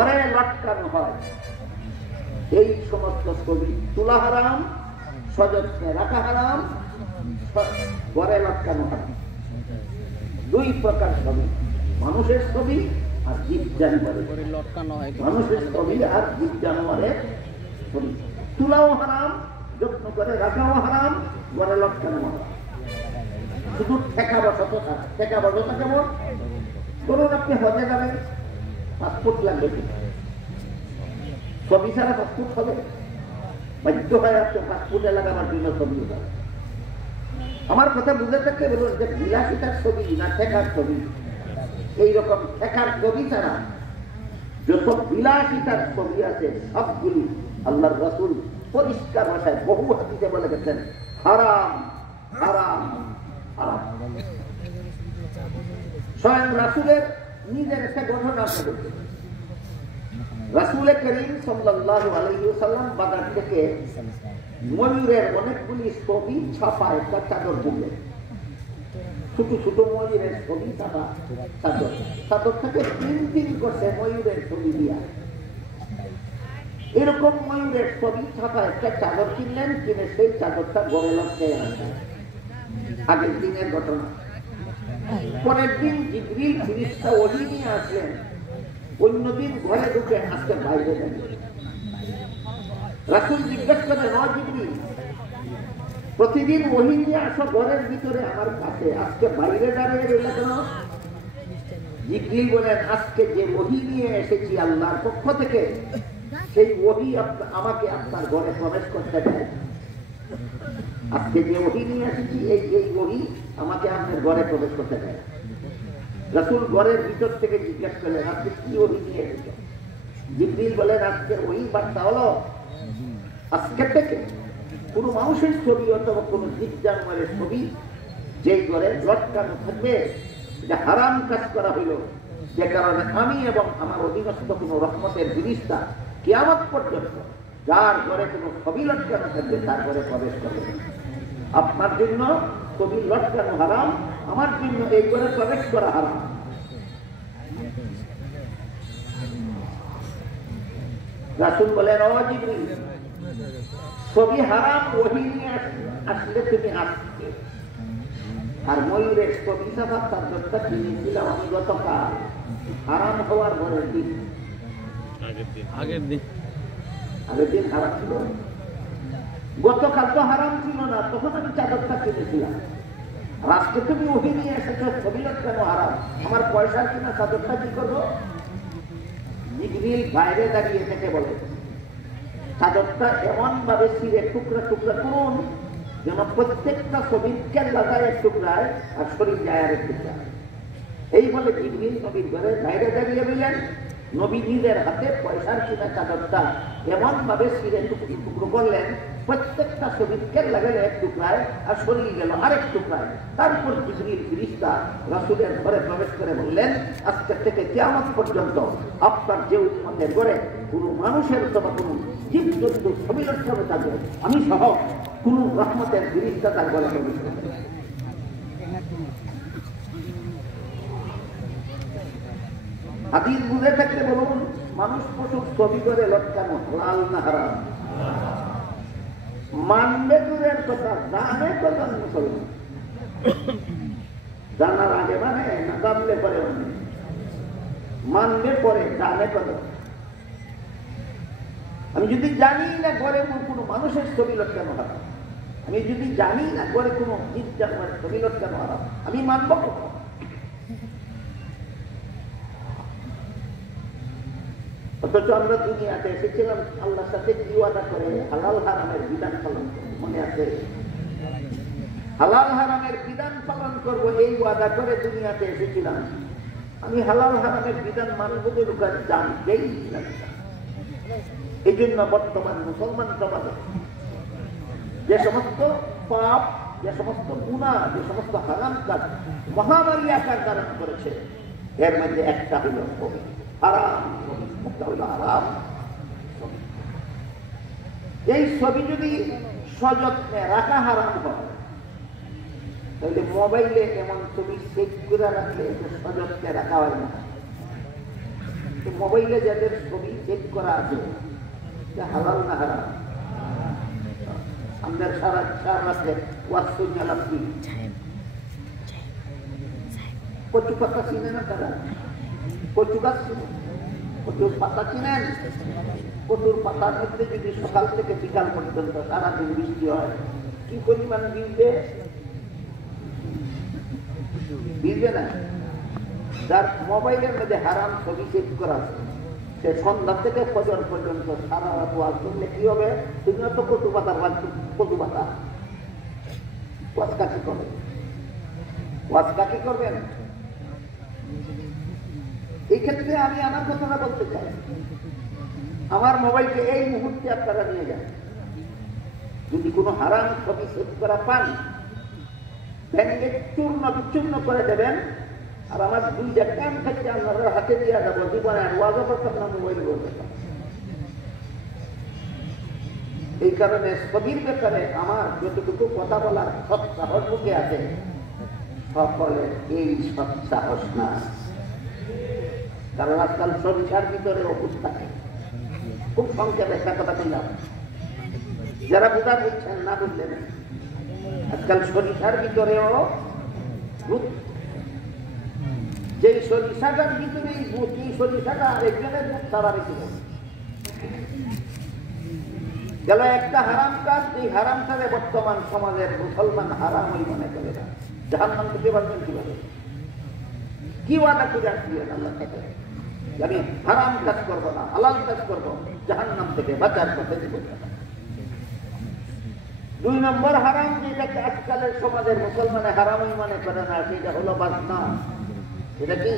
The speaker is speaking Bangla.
ঘরে লটকানো হয়, এই সমস্ত ছবি তোলা হারাম, সযত্নে রাখা হারাম, ঘরে লটকানো হারাম। দুই প্রকার ছবি, মানুষের ছবি আর জীব জানোয়ারের। মানুষের ছবি আর জীব জানোয়ারের ছবি তোলাও হারাম, যত্ন করে রাখাও হারাম, ঘরে লটকানো হারাম। শুধু ঠেকা বসাতে থাকে। ঠেকা বসাতে কেমন? ধরুন আপনি হজে যাবেন, পাসপোর্ট লাগবে, ছবি ছাড়া পাসপোর্ট হবে? বাধ্য হয় আপনি পাসপোর্টে লাগাবার জন্য ছবি হবে। আমার কথা বুঝে থাকতে বলুন যে বিলাসিতার ছবি না ঠেকার ছবি? এইরকম ঠেকার ছবি ছাড়া যত বিলাসিতার ছবি আছে সবগুলি আল্লাহর রাসূল পরিষ্কার ভাষায় বহু হাদিসে বলে গেছেন হারাম, হারাম, হারাম। স্বয়ং রাসূলের নিজের একটা ঘটনা আছে। রাসূল করিম সাল্লাল্লাহু আলাইহি ওয়াসাল্লাম বাজার থেকে ময়ূরের অনেকগুলি ছবি ছাপা একটা চাদর দিলেন। ছোট ছোট ময়ূরের ছবি ছাপা চাদর, চাদরটাকে তিন করছে ময়ূরের ছবি দিয়া। এরকম ময়ূরের ছবি ছাপা একটা চাদর কিনলেন, কিনে সেই চাদরটা ঘরে লটকায় আনলেন। আগের দিনের ঘটনা। পরের দিন জিবরিল ফেরেশতা ওহী নিয়ে আসলেন। অন্যদিন ঘরে ঢুকে আজকে বাইরে যাবে। রাসূল জিজ্ঞেস করেন, ও জিবরিল, প্রতিদিন ওহী নিয়ে আসো ঘরের ভিতরে আমার কাছে, আজকে বাইরে দাঁড়িয়ে রইলে কেন? জিবরিল বলেন, আজকে যে ওহী নিয়ে এসেছি আল্লাহর পক্ষ থেকে, সেই ওহী আমাকে আপনার ঘরে প্রবেশ করতে দেয়। আজকে যে ওহী নিয়ে এসেছি এই ওহী আমাকে আপনার ঘরে প্রবেশ করতে দেয়। রাসূল ঘরের ভিতর থেকে জিজ্ঞেস করলেন, আপনি কি ওহী নিয়ে এসেছেন? জিবরিল বলেন, আজকে ওহী বার্তা হলো আজকে থেকে কোন মানুষের ছবি অথবা কোন জীব জানোয়ারের ছবি যেই ঘরে লটকানো থাকবে, এটা হারাম কাজ করা হইল। যে কারণে আমি এবং আমার অধীনস্থ কোন রহমতের ফেরেশতা কিয়ামত পর্যন্ত যার ঘরে কোন ছবি লটকানো থাকবে তার ঘরে প্রবেশ করবে। আপনার জন্য ছবি লটকানো হারাম, আমার জন্য এই ঘরে প্রবেশ করা হারাম। রাসূল বলেন, ও জিবরিল, ছবি হারাম ওহী নিয়ে আসলে তুমি আসবে। আর ময়ূরের ছবি ছাপা চাদরটা কিনেছিলাম আমি গতকাল, হারাম হওয়ার পরের দিন। আগের দিন হারাম ছিল, গতকাল তো হারাম ছিল না, তখন আমি চাদরটা কিনেছিলাম। আর আজকে তুমি ওহী নিয়ে এসেছো, ছবি লটকানো হারাম, আমার পয়সার কিনা চাদরটা কি করবো? জিবরিল বাইরে দাঁড়িয়ে থেকে বলে, চাদরটা এমন ভাবে ছিঁড়ে টুকরা টুকরা করুন যেন প্রত্যেকটা ছবির কেল্লা যায় এক টুকরায় আর শরীর যায় আর এক টুকরায়। এই বলে জিবরিল নবীর ঘরে বাইরে দাঁড়িয়ে রইলেন। নবী নিজের হাতে পয়সার কিনা চাদরটা এমন ভাবে ছিঁড়ে টুকরো টুকরো করলেন, প্রত্যেকটা ছবির কেল্লা গেল এক টুকরায় আর শরীর গেল আরেক টুকরায়। তারপর জিবরিল ফেরেশতা রাসূলের ঘরে প্রবেশ করে বললেন, আজকে থেকে কিয়ামত পর্যন্ত আপনার যে উম্মতের ঘরে কোনো মানুষের অথবা কোনো জীবজন্তু ছবি লটকানো থাকবে, আমি সহ কোন রহমতের ফেরেশতা তার ঘরে প্রবেশ করবে। হাদিস বুঝে থাকলে বলুন, মানুষ পশুর ছবি করে লটকানো হালাল না হারাম? মানবে দূরের কথা, জানে কথা মুসলমান। জানার আগে মানে না জানলে পরে মানে? মানবে পরে, জানে কথা। আমি যদি জানি না ঘরে কোনো মানুষের ছবি লটকানো হারাম, আমি যদি জানি না ঘরে কোনো জীব জানোয়ারের ছবি লটকানো হারাম, আমি মানব কখন? অথচ আমরা দুনিয়াতে এসেছিলাম আল্লাহর সাথে কি ওয়াদা করে? হালাল হারামের বিধান পালন করব। মনে আছে? হালাল হারামের বিধান পালন করব, এই ওয়াদা করে দুনিয়াতে এসেছিলাম। আমি হালাল হারামের বিধান মানব দরকার জানতেই ছিলাম। এই জন্য বর্তমান মুসলমান সমাজে যে সমস্ত পাপ, যে সমস্ত গুনাহ, যে সমস্ত হারাম কাজ মহামারী আকার ধারণ করেছে, এর মধ্যে একটা হল হারাম। হারাম এই ছবি যদি সযত্নে রাখা হারাম হয়, তাহলে মোবাইলে এমন ছবি সেভ করে রাখলে সযত্নে রাখা হয় না। মোবাইলে যাদের ছবি সেভ করা আছে হালাল না হারাম? আমাদের সারা রাতে ওয়াজ শুনে লাভ কি? কচু পাতা চিনে না তারা? কচু গাছ চিনে? কচুর পাতা চিনেন? কচুর পাতার মধ্যে যদি সকাল থেকে বিকাল পর্যন্ত সারাদিন বৃষ্টি হয় কি পরিমাণ ভিজবে না? যার মোবাইলের মধ্যে হারাম ছবি সেভ করা আছে সে সন্ধ্যা থেকে ফজর পর্যন্ত সারা রাত ওয়াজ করলে কি হবে? তুমি তো কচু পাতার কচু পাতা ওয়াজ কাকি করবে, ওয়াজ কাকি করবেন। এই ক্ষেত্রে আমি আমার কথাটা বলতে চাই, আমার মোবাইলকে এই মুহূর্তে আপনারা নিয়ে যান, যদি কোনো হারাম ছবি সেভ করা পান ব্যাংকে চূর্ণ বিচূর্ণ করে দেবেন, আর আমার দুইটা কান থেকে আপনার হাতে দিয়ে যাবো, জীবনে আর ওয়াজও করতাম না, মোবাইল করতাম। এই কারণে ছবির ব্যাপারে আমার যতটুকু কথা বলার সৎ সাহস মুখে আছে, সকলের এই সৎ সাহস না। কারণ আজকাল সরিষার ভিতরে অবস্থা খুব সংক্ষেপে একটা কথা বললাম, যারা বোঝা বুঝছেন না বুঝলেন, আজকাল সরিষার ভিতরেও যে সরিষাটার ভিতরে এই সরিষাটা আরেকজনের মুখ ছাড়া রেখে গেল একটা হারাম কাজ। এই হারামটারে বর্তমান সমাজের মুসলমান হারামই মনে করে না। জাহান্নাম থেকে পারবেন কিভাবে? কি ওয়াদা করে আসছিলেন আল্লাহর কাছে? আমি হারাম কাজ করবো না, হালাল কাজ করবো, জাহান্নাম থেকে বাঁচার কথা দিব। 2 নম্বর হারাম যেটাকে আজকালের সমাজের মুসলমানে হারামই মনে করে না, সেটা হলো বাজনা। এটা কি?